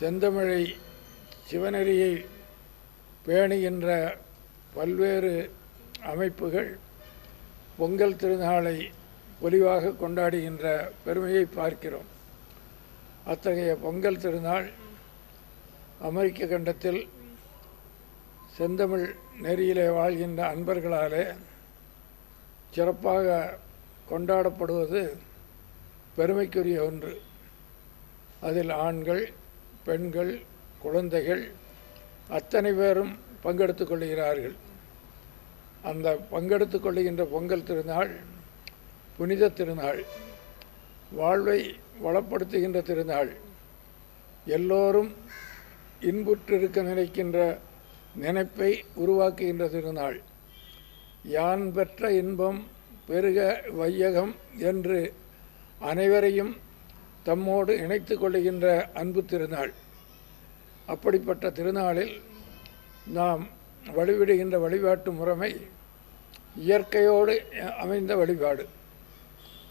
செந்தமிழை சிவனெறியை பேணுகின்ற பல்வேறு அமைப்புகள் பொங்கல் திருநாளை பொலிவாக கொண்டாடுகின்ற பெருமையை பார்க்கிறோம். அத்தகைய பொங்கல் திருநாள் அமெரிக்க கண்டத்தில் செந்தமிழ் நெறியிலே வாழ்கின்ற அன்பர்களாலே சிறப்பாக கொண்டாடப்படுவது பெருமைக்குரிய ஒன்று. அதில் ஆண்கள் பெண்கள் குழந்தைகள் அத்தனை பேரும் பங்கெடுத்து கொள்கிறார்கள். அந்த பங்கெடுத்து கொள்கின்ற பொங்கல் திருநாள் புனித திருநாள் வாழ்வை வளப்படுத்துகின்ற திருநாள் எல்லோரும் இன்புற்றிருக்க நினைக்கின்ற நினைப்பை உருவாக்குகின்ற திருநாள். யான் பெற்ற இன்பம் பெருக வையகம் என்று அனைவரையும் தம்மோடு இணைத்து கொள்ளுகின்ற அன்பு திருநாள். அப்படிப்பட்ட திருநாளில் நாம் வழிவிடுகின்ற வழிபாட்டு முறைமை இயற்கையோடு அமைந்த வழிபாடு.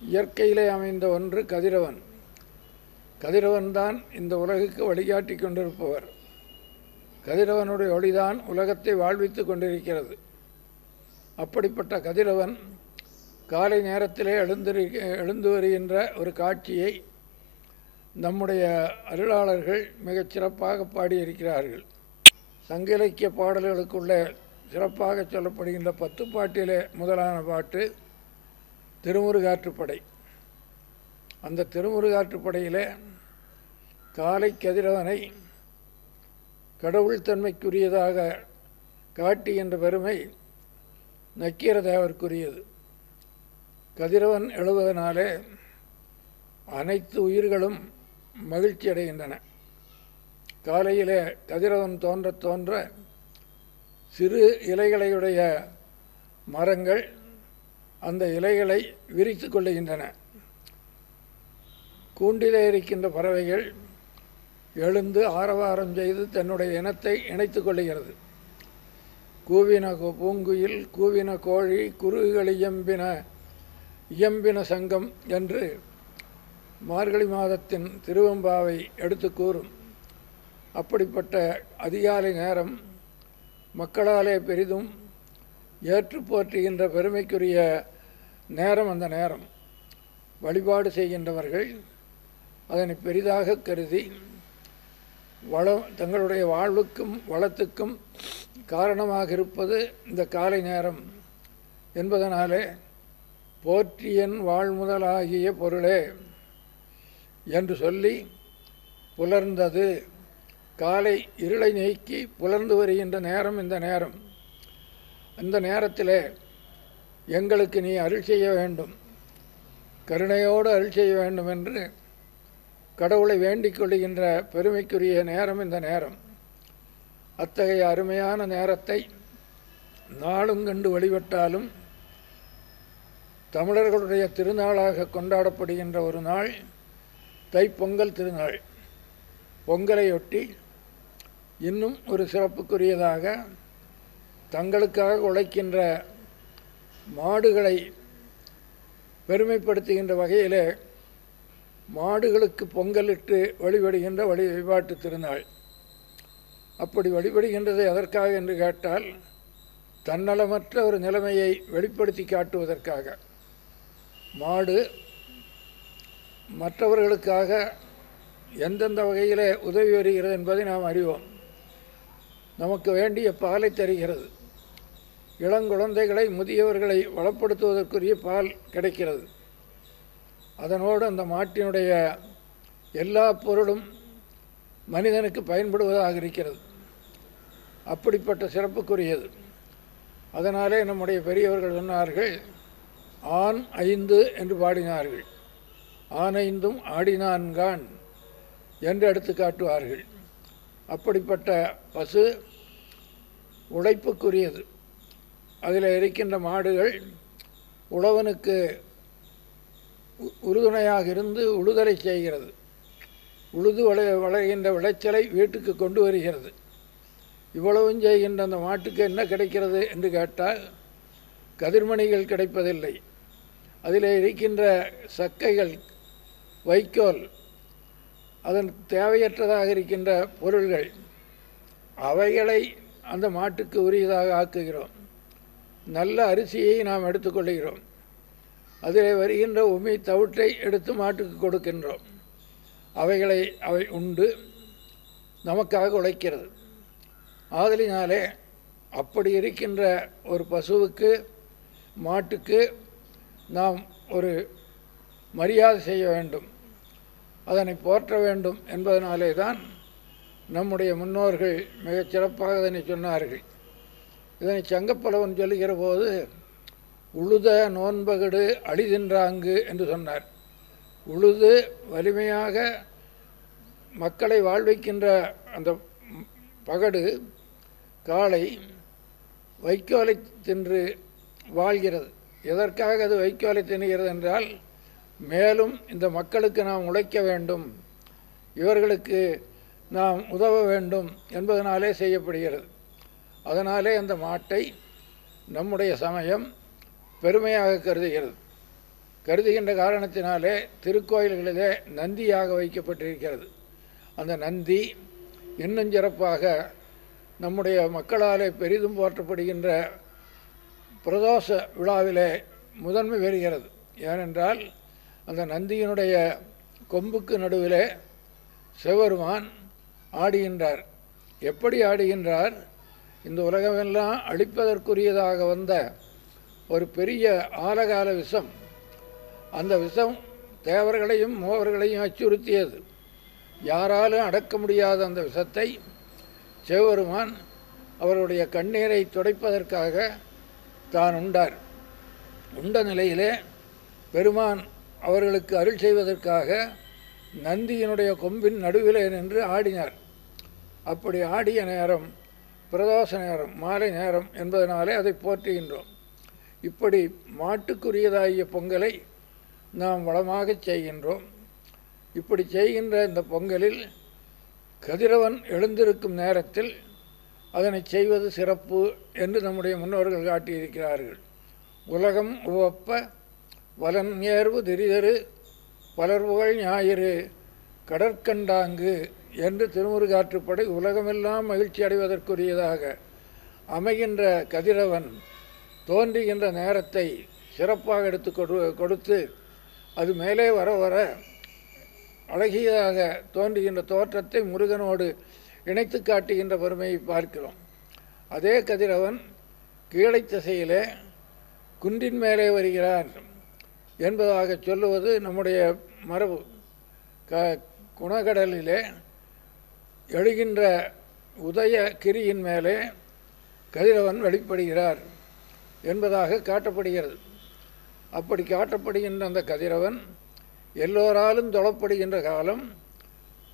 இயற்கையிலே அமைந்த ஒன்று கதிரவன். கதிரவன் தான் இந்த உலகுக்கு வழிகாட்டி கொண்டிருப்பவர். கதிரவனுடைய ஒளிதான் உலகத்தை வாழ்வித்து கொண்டிருக்கிறது. அப்படிப்பட்ட கதிரவன் காலை நேரத்திலே எழுந்திரு எழுந்து வருகின்ற ஒரு காட்சியை நம்முடைய அருளாளர்கள் மிகச் சிறப்பாக பாடியிருக்கிறார்கள். சங்க இலக்கிய பாடல்களுக்குள்ளே சிறப்பாக சொல்லப்படுகின்ற பத்து பாட்டிலே முதலான பாட்டு திருமுருகாற்றுப்படை. அந்த திருமுருகாற்றுப்படையிலே காலை கதிரவனை கடவுள் தன்மைக்குரியதாக காட்டுகின்ற பெருமை நக்கீர தேவருக்குரியது கதிரவன் எழுவதனாலே அனைத்து உயிர்களும் மகிழ்ச்சி அடைகின்றன காலையிலே கதிரவன் தோன்ற தோன்ற சிறு இலைகளையுடைய மரங்கள் அந்த இலைகளை விரித்து கொள்ளுகின்றன. கூண்டிலே இருக்கின்ற பறவைகள் எழுந்து ஆரவாரம் செய்து தன்னுடைய இனத்தை இணைத்து கொள்ளுகிறது. கூவின பூங்குயில் கூவின கோழி குருகுகள் இயம்பின இயம்பின சங்கம் என்று மார்கழி மாதத்தின் திருவெம்பாவை எடுத்து கூறும். அப்படிப்பட்ட அதிகாலை நேரம் மக்களாலே பெரிதும் ஏற்று போற்றுகின்ற பெருமைக்குரிய நேரம் அந்த நேரம். வழிபாடு செய்கின்றவர்கள் அதனை பெரிதாக கருதி வளம் தங்களுடைய வாழ்வுக்கும் வளத்துக்கும் காரணமாக இருப்பது இந்த காலை நேரம் என்பதனாலே போற்றியன் வாழ்முதலாகிய பொருளே. என்று சொல்லி புலர்ந்தது. காலை இருளை நீக்கி புலர்ந்து வருகின்ற நேரம் இந்த நேரம். இந்த நேரத்தில் எங்களுக்கு நீ அருள் செய்ய வேண்டும். கருணையோடு அருள் செய்ய வேண்டும் என்று கடவுளை வேண்டிக் கொள்ளுகின்ற பெருமைக்குரிய நேரம் இந்த நேரம். அத்தகைய அருமையான நேரத்தை நாளும் கண்டு வழிபட்டாலும் தமிழர்களுடைய திருநாளாக கொண்டாடப்படுகின்ற ஒரு நாள் தைப்பொங்கல் திருநாள். பொங்கலையொட்டி இன்னும் ஒரு சிறப்புக்குரியதாக தங்களுக்காக உழைக்கின்ற மாடுகளை பெருமைப்படுத்துகின்ற வகையிலே மாடுகளுக்கு பொங்கலிட்டு வழிபடுகின்ற வழி வழிபாட்டு திருநாள். அப்படி வழிபடுகின்றது எதற்காக என்று கேட்டால் தன்னலமற்ற ஒரு நிலைமையை வெளிப்படுத்தி காட்டுவதற்காக. மாடு மற்றவர்களுக்காக எந்தெந்த வகையில் உதவி வருகிறது என்பதை நாம் அறிவோம். நமக்கு வேண்டிய பாலை தருகிறது. இளங்குழந்தைகளை முதியவர்களை வளப்படுத்துவதற்குரிய பால் கிடைக்கிறது. அதனோடு அந்த மாட்டினுடைய எல்லா பொருளும் மனிதனுக்கு பயன்படுவதாக இருக்கிறது. அப்படிப்பட்ட சிறப்புக்குரியது. அதனாலே நம்முடைய பெரியவர்கள் சொன்னார்கள் ஆண் ஐந்து என்று பாடினார்கள். ஆனைந்தும் ஆடினான்கான் என்று எடுத்து காட்டுவார்கள். அப்படிப்பட்ட பசு உழைப்புக்குரியது அதில் இருக்கின்ற மாடுகள் உழவனுக்கு உ- உறுதுணையாக இருந்து உழுதலை செய்கிறது. உழுது வள வளைகின்ற விளைச்சலை வீட்டுக்கு கொண்டு வருகிறது. இவ்வளவும் செய்கின்ற அந்த மாட்டுக்கு என்ன கிடைக்கிறது என்று கேட்டால் கதிர்மணிகள் கிடைப்பதில்லை. அதில் இருக்கின்ற சக்கைகள் வைக்கோல். அதன் தேவையற்றதாக இருக்கின்ற பொருள்கள் அவைகளை அந்த மாட்டுக்கு உரியதாக ஆக்குகிறோம். நல்ல அரிசியை நாம் எடுத்துக்கொள்கிறோம் அதில் வருகின்ற உமி தவிட்டை எடுத்து மாட்டுக்கு கொடுக்கின்றோம். அவைகளை அவை உண்டு நமக்காக உழைக்கிறது. ஆதலினாலே அப்படி இருக்கின்ற ஒரு பசுவுக்கு மாட்டுக்கு நாம் ஒரு மரியாதை செய்ய வேண்டும். அதனை போற்ற வேண்டும் என்பதனாலே தான் நம்முடைய முன்னோர்கள் மிகச் சிறப்பாக இதனை சொன்னார்கள். இதனை சங்கப்பலவன் சொல்லுகிற போது உழுத நோன்பகடு அழிதின்றாங்கு என்று சொன்னார். உழுது வலிமையாக மக்களை வாழ்விக்கின்ற அந்த பகடு காலை வைக்கோலை தின்று வாழ்கிறது. எதற்காக அது வைக்கோலை தின்கிறது என்றால் மேலும் இந்த மக்களுக்கு நாம் உழைக்க வேண்டும். இவர்களுக்கு நாம் உதவ வேண்டும் என்பதனாலே செய்யப்படுகிறது. அதனாலே அந்த மாட்டை நம்முடைய சமயம் பெருமையாக கருதுகிறது. கருதுகின்ற காரணத்தினாலே திருக்கோயில்களிலே நந்தியாக வைக்கப்பட்டிருக்கிறது. அந்த நந்தி இன்னும் சிறப்பாக நம்முடைய மக்களாலே பெரிதும் போற்றப்படுகின்ற பிரதோஷ விழாவிலே முதன்மை பெறுகிறது. ஏனென்றால் அந்த நந்தியினுடைய கொம்புக்கு நடுவில் செவருமான் ஆடுகின்றார். எப்படி ஆடுகின்றார்? இந்த உலகமெல்லாம் அழிப்பதற்குரியதாக வந்த ஒரு பெரிய ஆலகால விஷம். அந்த விஷம் தேவர்களையும் மூவர்களையும் அச்சுறுத்தியது. யாராலும் அடக்க முடியாத அந்த விஷத்தை சிவபெருமான் அவருடைய கண்ணீரை துடைப்பதற்காக தான் உண்டார். உண்ட நிலையிலே பெருமான் அவர்களுக்கு அருள் செய்வதற்காக நந்தியினுடைய கொம்பின் நடுவிலே நின்று ஆடினார். அப்படி ஆடிய நேரம் பிரதோஷ நேரம் மாலை நேரம் என்பதனாலே அதை போற்றுகின்றோம். இப்படி மாட்டுக்குரியதாகிய பொங்கலை நாம் வளமாகச் செய்கின்றோம். இப்படி செய்கின்ற இந்த பொங்கலில் கதிரவன் எழுந்திருக்கும் நேரத்தில் அதனை செய்வது சிறப்பு என்று நம்முடைய முன்னோர்கள் காட்டியிருக்கிறார்கள். உலகம் உவப்ப வலன் ஏர்வு திரிதரு பலர்புகழ் ஞாயிறு கடற்கண்டாங்கு என்று திருமுருகாற்றுப்படை உலகமெல்லாம் மகிழ்ச்சி அடைவதற்குரியதாக அமைகின்ற கதிரவன் தோன்றுகின்ற நேரத்தை சிறப்பாக எடுத்து கொடு கொடுத்து அது மேலே வர வர அழகியதாக தோன்றுகின்ற தோற்றத்தை முருகனோடு இணைத்து காட்டுகின்ற பெருமையை பார்க்கிறோம். அதே கதிரவன் கீழை திசையிலே குன்றின் மேலே வருகிறான். என்பதாக சொல்லுவது நம்முடைய மரபு. க குணகடலிலே எழுகின்ற உதய கிரியின் மேலே கதிரவன் வெளிப்படுகிறார் என்பதாக காட்டப்படுகிறது. அப்படி காட்டப்படுகின்ற அந்த கதிரவன் எல்லோராலும் தொழப்படுகின்ற காலம்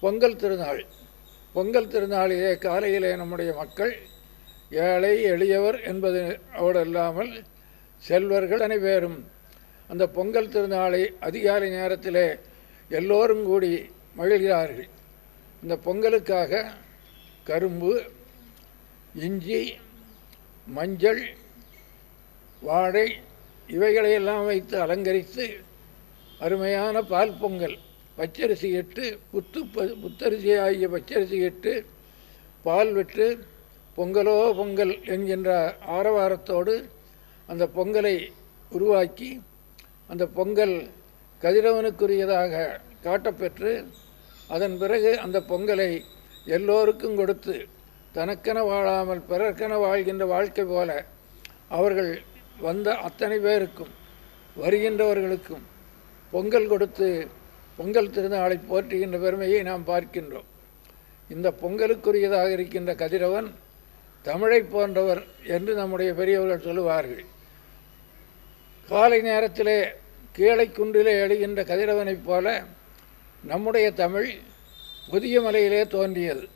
பொங்கல் திருநாள். பொங்கல் திருநாளிலே காலையிலே நம்முடைய மக்கள் ஏழை எளியவர் என்பது அவடு இல்லாமல் செல்வர்கள் அனைவரும் அந்த பொங்கல் திருநாளை அதிகாலை நேரத்தில் எல்லோரும் கூடி மகிழ்கிறார்கள். இந்த பொங்கலுக்காக கரும்பு இஞ்சி மஞ்சள் வாழை இவைகளையெல்லாம் வைத்து அலங்கரித்து அருமையான பால் பொங்கல் பச்சரிசி இட்டு புத்து ப- புத்தரிசி ஆகிய பச்சரிசி இட்டு பால் விட்டு பொங்கலோ பொங்கல் என்கின்ற ஆரவாரத்தோடு அந்த பொங்கலை உருவாக்கி அந்த பொங்கல் கதிரவனுக்குரியதாக காட்டப்பெற்று அதன் பிறகு அந்த பொங்கலை எல்லோருக்கும் கொடுத்து தனக்கென வாழாமல் பிறர்க்கென வாழ்கின்ற வாழ்க்கை போல அவர்கள் வந்த அத்தனை பேருக்கும் வருகின்றவர்களுக்கும் பொங்கல் கொடுத்து பொங்கல் திருநாளை போற்றுகின்ற பெருமையை நாம் பார்க்கின்றோம். இந்த பொங்கலுக்குரியதாக இருக்கின்ற கதிரவன் தமிழை போன்றவர் என்று நம்முடைய பெரியவர்கள் சொல்லுவார்கள். காலை நேரத்திலே கீழை குன்றிலே எழுகின்ற கதிரவனைப் போல நம்முடைய தமிழ் புதிய மலையிலே தோன்றியது.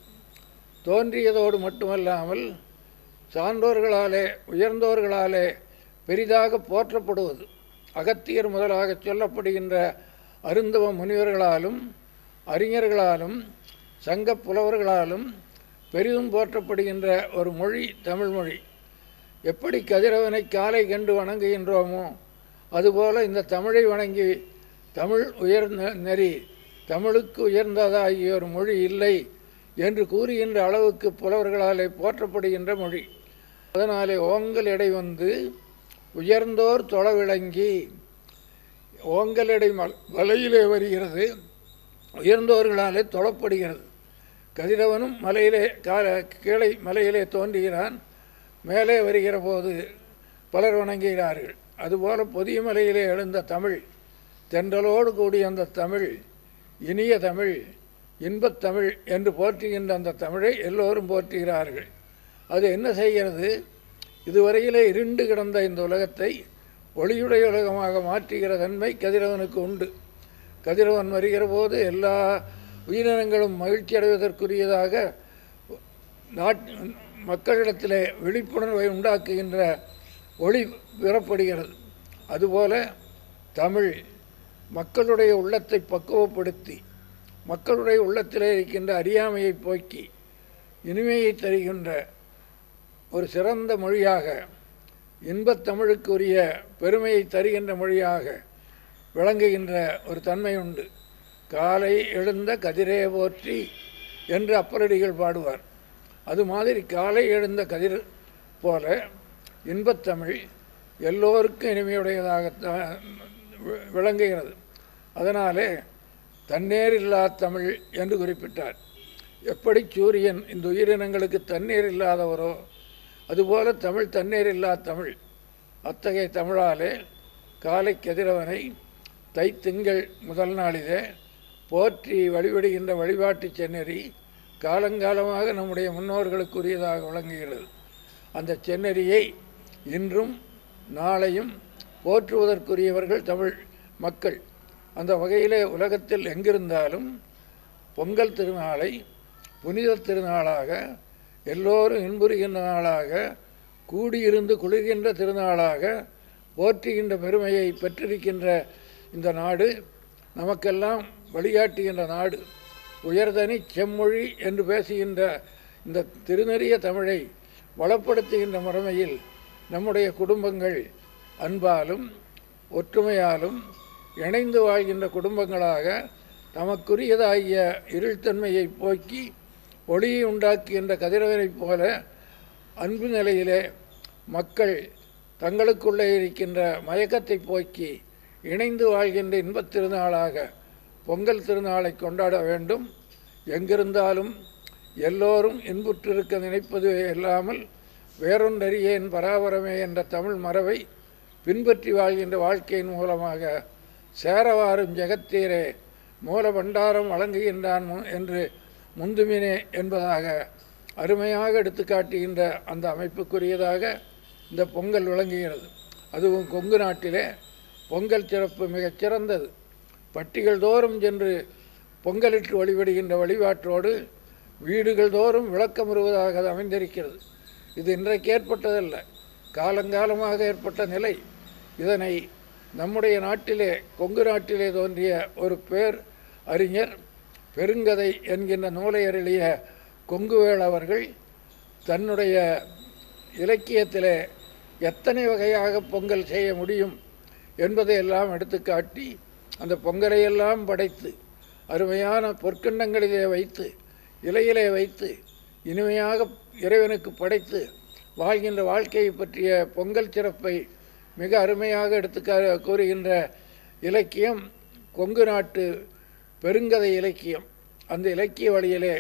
தோன்றியதோடு மட்டுமல்லாமல் சான்றோர்களாலே உயர்ந்தோர்களாலே பெரிதாக போற்றப்படுவது. அகத்தியர் முதலாக சொல்லப்படுகின்ற அருந்தவ முனிவர்களாலும் அறிஞர்களாலும் சங்கப் புலவர்களாலும் பெரிதும் போற்றப்படுகின்ற ஒரு மொழி தமிழ்மொழி எப்படி கதிரவனை காலை கண்டு வணங்குகின்றோமோ அதுபோல இந்த தமிழை வணங்கி தமிழ் உயர்ந்த நெறி தமிழுக்கு உயர்ந்ததாகிய ஒரு மொழி இல்லை என்று கூறுகின்ற அளவுக்கு புலவர்களாலே போற்றப்படுகின்ற மொழி. அதனாலே ஓங்கல் எடை வந்து உயர்ந்தோர் தொலைவிளங்கி ஓங்கல் எடை ம மலையிலே வருகிறது உயர்ந்தோர்களாலே தொழப்படுகிறது. கதிரவனும் மலையிலே கா கீழே மலையிலே தோன்றுகிறான். மேலே வருகிற போது பலர் வணங்குகிறார்கள். அதுபோல புதிய மலையிலே எழுந்த தமிழ் தென்றலோடு கூடிய அந்த தமிழ் இனிய தமிழ் இன்பத் தமிழ் என்று போற்றுகின்ற அந்த தமிழை எல்லோரும் போற்றுகிறார்கள். அது என்ன செய்கிறது? இதுவரையிலே இருண்டு கிடந்த இந்த உலகத்தை ஒளியுடைய உலகமாக மாற்றுகிற தன்மை கதிரவனுக்கு உண்டு. கதிரவன் வருகிற போது எல்லா உயிரினங்களும் மகிழ்ச்சி அடைவதற்குரியதாக நாட் மக்களிடத்திலே விழிப்புணர்வை உண்டாக்குகின்ற ஒளி பெறப்படுகிறது. அதுபோல தமிழ் மக்களுடைய உள்ளத்தை பக்குவப்படுத்தி மக்களுடைய உள்ளத்திலே இருக்கின்ற அறியாமையை போக்கி இனிமையை தருகின்ற ஒரு சிறந்த மொழியாக இன்பத் தமிழுக்குரிய பெருமையை தருகின்ற மொழியாக விளங்குகின்ற ஒரு தன்மை உண்டு. காலை எழுந்த கதிரே போற்றி என்று அப்பரடிகள் பாடுவார். அது மாதிரி காலை எழுந்த கதிர் போல இன்பத்தமிழ் எல்லோருக்கும் இனிமையுடையதாக விளங்குகிறது. அதனாலே தண்ணீர் இல்லா தமிழ் என்று குறிப்பிட்டார். எப்படி சூரியன் இந்த உயிரினங்களுக்கு தண்ணீர் இல்லாதவரோ அதுபோல தமிழ் தண்ணீர் இல்லா தமிழ். அத்தகைய தமிழாலே காலை கதிரவனை தைத்திங்கள் முதல் நாளிலே போற்றி வழிபடுகின்ற வழிபாட்டு சென்னறி காலங்காலமாக நம்முடைய முன்னோர்களுக்குரியதாக விளங்குகிறது. அந்த செந்நெறியை இன்றும் நாளையும் போற்றுவதற்குரியவர்கள் தமிழ் மக்கள். அந்த வகையிலே உலகத்தில் எங்கிருந்தாலும் பொங்கல் திருநாளை புனித திருநாளாக எல்லோரும் இன்புறுகின்ற நாளாக கூடியிருந்து குளிர்கின்ற திருநாளாக போற்றுகின்ற பெருமையை பெற்றிருக்கின்ற இந்த நாடு நமக்கெல்லாம் வழிகாட்டுகின்ற நாடு. உயர்தனி செம்மொழி என்று பேசுகின்ற இந்த திருநெறிய தமிழை வளப்படுத்துகின்ற முறைமையில் நம்முடைய குடும்பங்கள் அன்பாலும் ஒற்றுமையாலும் இணைந்து வாழ்கின்ற குடும்பங்களாக தமக்குரியதாகிய இருள்தன்மையை போக்கி ஒளியை உண்டாக்குகின்ற கதிரவனைப் போல அன்பு நிலையிலே மக்கள் தங்களுக்குள்ளே இருக்கின்ற மயக்கத்தை போக்கி இணைந்து வாழ்கின்ற இன்பத் திருநாளாக பொங்கல் திருநாளை கொண்டாட வேண்டும். எங்கிருந்தாலும் எல்லோரும் இன்புற்றிருக்க நினைப்பது இல்லாமல் வேறொன்றறியேன் பராபரமே என்ற தமிழ் மரபை பின்பற்றி வாழ்கின்ற வாழ்க்கையின் மூலமாக சேரவாரும் ஜெகத்தீரே மூல பண்டாரம் வழங்குகின்றான் என்று முந்துமினே என்பதாக அருமையாக எடுத்துக்காட்டுகின்ற அந்த அமைப்புக்குரியதாக இந்த பொங்கல் விளங்குகிறது. அதுவும் கொங்கு நாட்டிலே பொங்கல் சிறப்பு மிகச் சிறந்தது. பட்டிகள் தோறும் சென்று பொங்கலிட்டு வழிபடுகின்ற வழிபாட்டோடு வீடுகள் தோறும் விளக்கம் வருவதாக அது அமைந்திருக்கிறது. இது இன்றைக்கு ஏற்பட்டதல்ல. காலங்காலமாக ஏற்பட்ட நிலை. இதனை நம்முடைய நாட்டிலே கொங்கு நாட்டிலே தோன்றிய ஒரு பேர் அறிஞர் பெருங்கதை என்கின்ற நூலை அருளிய கொங்குவேள் அவர்கள் தன்னுடைய இலக்கியத்திலே எத்தனை வகையாக பொங்கல் செய்ய முடியும் என்பதையெல்லாம் எடுத்துக்காட்டி அந்த பொங்கலையெல்லாம் படைத்து அருமையான பொற்கிண்ணங்களிலே வைத்து இலையிலே வைத்து இனிமையாக இறைவனுக்கு படைத்து வாழ்கின்ற வாழ்க்கையை பற்றிய பொங்கல் சிறப்பை மிக அருமையாக எடுத்து கூறுகின்ற இலக்கியம் கொங்கு நாட்டு பெருங்கதை இலக்கியம். அந்த இலக்கிய வழியிலே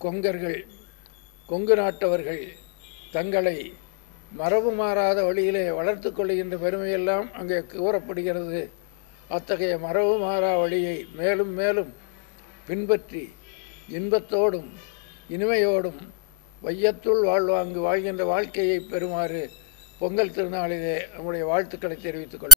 கொங்கர்கள் கொங்கு நாட்டவர்கள் தங்களை மரபு மாறாத வழியிலே வளர்த்து கொள்கின்ற பெருமையெல்லாம் அங்கே கூறப்படுகிறது. அத்தகைய மரபு மாறா வழியை மேலும் மேலும் பின்பற்றி இன்பத்தோடும் இனிமையோடும் வையத்துள் வாழ்வாங்கு வாழ்கின்ற வாழ்க்கையை பெறுமாறு பொங்கல் திருநாளிலே நம்முடைய வாழ்த்துக்களை தெரிவித்துக் கொள்கிறேன்